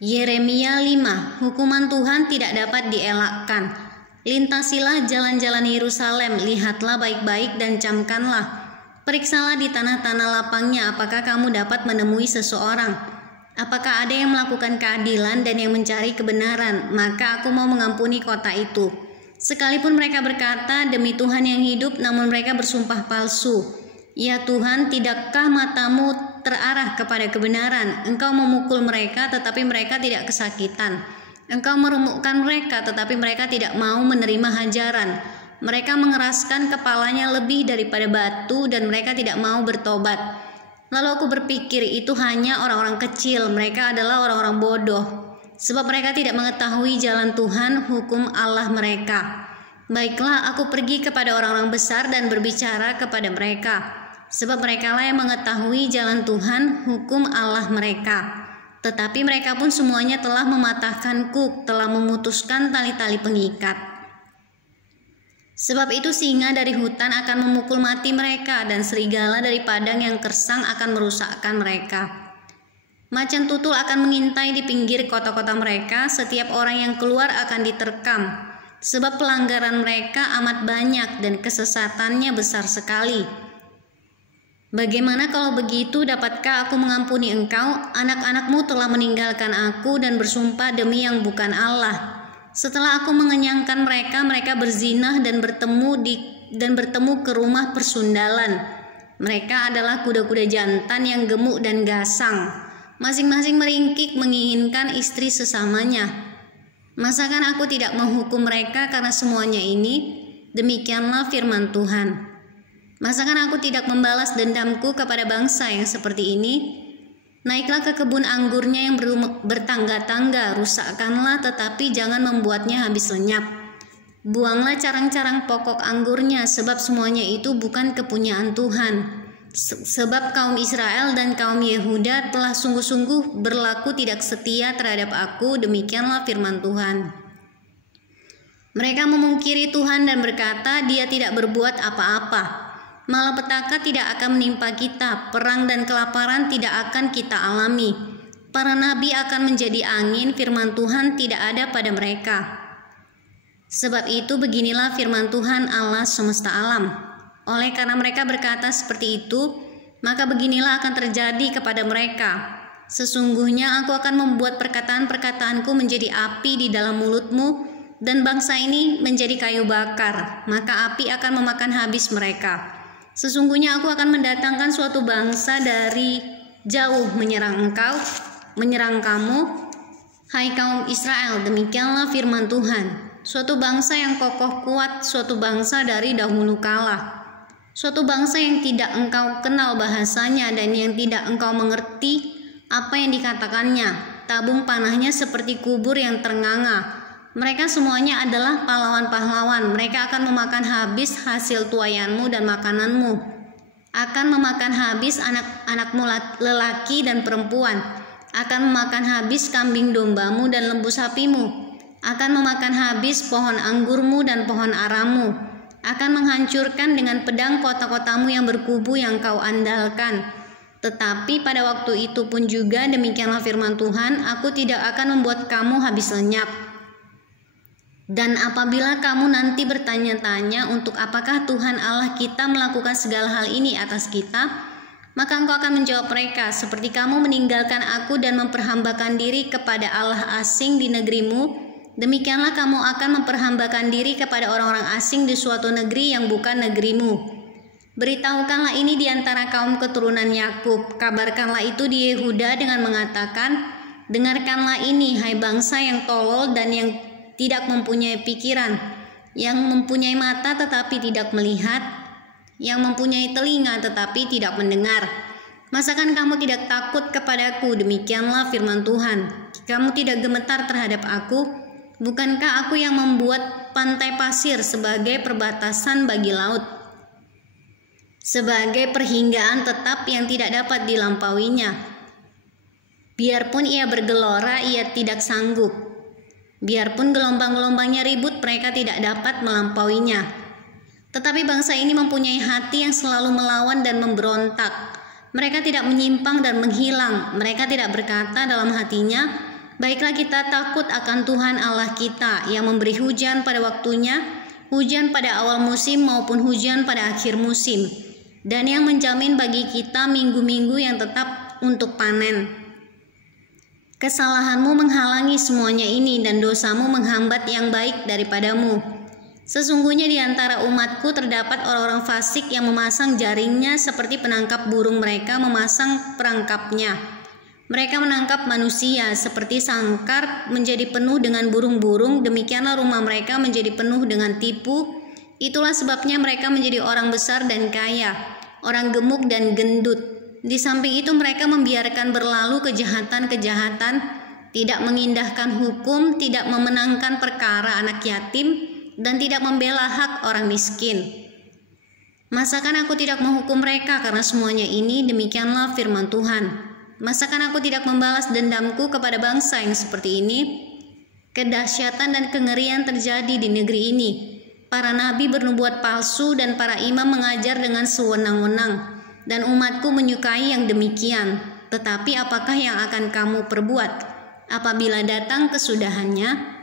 Yeremia 5. Hukuman Tuhan tidak dapat dielakkan. Lintasilah jalan-jalan Yerusalem, lihatlah baik-baik dan camkanlah. Periksalah di tanah-tanah lapangnya apakah kamu dapat menemui seseorang. Apakah ada yang melakukan keadilan dan yang mencari kebenaran, maka aku mau mengampuni kota itu. Sekalipun mereka berkata, demi Tuhan yang hidup, namun mereka bersumpah palsu. Ya Tuhan, tidakkah matamu terarah kepada kebenaran? Engkau memukul mereka, tetapi mereka tidak kesakitan. Engkau meremukkan mereka, tetapi mereka tidak mau menerima hajaran. Mereka mengeraskan kepalanya lebih daripada batu, dan mereka tidak mau bertobat. Lalu aku berpikir, itu hanya orang-orang kecil, mereka adalah orang-orang bodoh. Sebab mereka tidak mengetahui jalan Tuhan, hukum Allah mereka. Baiklah, aku pergi kepada orang-orang besar dan berbicara kepada mereka. Sebab merekalah yang mengetahui jalan Tuhan, hukum Allah mereka. Tetapi mereka pun semuanya telah mematahkanku, telah memutuskan tali-tali pengikat. Sebab itu singa dari hutan akan memukul mati mereka, dan serigala dari padang yang gersang akan merusakkan mereka. Macan tutul akan mengintai di pinggir kota-kota mereka, setiap orang yang keluar akan diterkam. Sebab pelanggaran mereka amat banyak dan kesesatannya besar sekali. Bagaimana kalau begitu, dapatkah aku mengampuni engkau? Anak-anakmu telah meninggalkan aku dan bersumpah demi yang bukan Allah. Setelah aku mengenyangkan mereka, mereka berzinah dan bertemu ke rumah persundalan. Mereka adalah kuda-kuda jantan yang gemuk dan gasang. Masing-masing meringkik menginginkan istri sesamanya. Masakan aku tidak menghukum mereka karena semuanya ini? Demikianlah firman Tuhan. Masakan aku tidak membalas dendamku kepada bangsa yang seperti ini? Naiklah ke kebun anggurnya yang bertangga-tangga, rusakkanlah tetapi jangan membuatnya habis lenyap. Buanglah carang-carang pokok anggurnya, sebab semuanya itu bukan kepunyaan Tuhan. Sebab kaum Israel dan kaum Yehuda telah sungguh-sungguh berlaku tidak setia terhadap aku, demikianlah firman Tuhan. Mereka memungkiri Tuhan dan berkata, Dia tidak berbuat apa-apa. Malapetaka tidak akan menimpa kita, perang dan kelaparan tidak akan kita alami. Para nabi akan menjadi angin, firman Tuhan tidak ada pada mereka. Sebab itu beginilah firman Tuhan Allah semesta alam. Oleh karena mereka berkata seperti itu, maka beginilah akan terjadi kepada mereka. Sesungguhnya aku akan membuat perkataan-perkataanku menjadi api di dalam mulutmu, dan bangsa ini menjadi kayu bakar, maka api akan memakan habis mereka. Sesungguhnya aku akan mendatangkan suatu bangsa dari jauh menyerang kamu, hai kaum Israel, demikianlah firman Tuhan. Suatu bangsa yang kokoh kuat, suatu bangsa dari dahulu kala. Suatu bangsa yang tidak engkau kenal bahasanya dan yang tidak engkau mengerti apa yang dikatakannya. Tabung panahnya seperti kubur yang ternganga. Mereka semuanya adalah pahlawan-pahlawan. Mereka akan memakan habis hasil tuaianmu dan makananmu. Akan memakan habis anak-anakmu lelaki dan perempuan. Akan memakan habis kambing dombamu dan lembu sapimu. Akan memakan habis pohon anggurmu dan pohon aramu. Akan menghancurkan dengan pedang kota-kotamu yang berkubu yang kau andalkan. Tetapi pada waktu itu pun juga demikianlah firman Tuhan, aku tidak akan membuat kamu habis lenyap. Dan apabila kamu nanti bertanya-tanya untuk apakah Tuhan Allah kita melakukan segala hal ini atas kita, maka engkau akan menjawab mereka, seperti kamu meninggalkan aku dan memperhambakan diri kepada Allah asing di negerimu, demikianlah kamu akan memperhambakan diri kepada orang-orang asing di suatu negeri yang bukan negerimu. Beritahukanlah ini di antara kaum keturunan Yakub, kabarkanlah itu di Yehuda dengan mengatakan, dengarkanlah ini, hai bangsa yang tolol dan yang tidak mempunyai pikiran, yang mempunyai mata tetapi tidak melihat, yang mempunyai telinga tetapi tidak mendengar. Masakan kamu tidak takut kepadaku? Demikianlah firman Tuhan. Kamu tidak gemetar terhadap aku? Bukankah aku yang membuat pantai pasir sebagai perbatasan bagi laut, sebagai perhinggaan tetap yang tidak dapat dilampauinya? Biarpun ia bergelora, ia tidak sanggup. Biarpun gelombang-gelombangnya ribut, mereka tidak dapat melampauinya. Tetapi bangsa ini mempunyai hati yang selalu melawan dan memberontak. Mereka tidak menyimpang dan menghilang. Mereka tidak berkata dalam hatinya, Baiklah kita takut akan Tuhan Allah kita yang memberi hujan pada waktunya, hujan pada awal musim maupun hujan pada akhir musim, dan yang menjamin bagi kita minggu-minggu yang tetap untuk panen. Kesalahanmu menghalangi semuanya ini dan dosamu menghambat yang baik daripadamu. Sesungguhnya di antara umatku terdapat orang-orang fasik yang memasang jaringnya seperti penangkap burung mereka memasang perangkapnya. Mereka menangkap manusia seperti sangkar menjadi penuh dengan burung-burung, demikianlah rumah mereka menjadi penuh dengan tipu. Itulah sebabnya mereka menjadi orang besar dan kaya, orang gemuk dan gendut. Di samping itu mereka membiarkan berlalu kejahatan-kejahatan, tidak mengindahkan hukum, tidak memenangkan perkara anak yatim, dan tidak membela hak orang miskin. Masakan aku tidak menghukum mereka karena semuanya ini? Demikianlah firman Tuhan. Masakan aku tidak membalas dendamku kepada bangsa yang seperti ini? Kedahsyatan dan kengerian terjadi di negeri ini. Para nabi bernubuat palsu dan para imam mengajar dengan sewenang-wenang, dan umatku menyukai yang demikian. Tetapi apakah yang akan kamu perbuat apabila datang kesudahannya?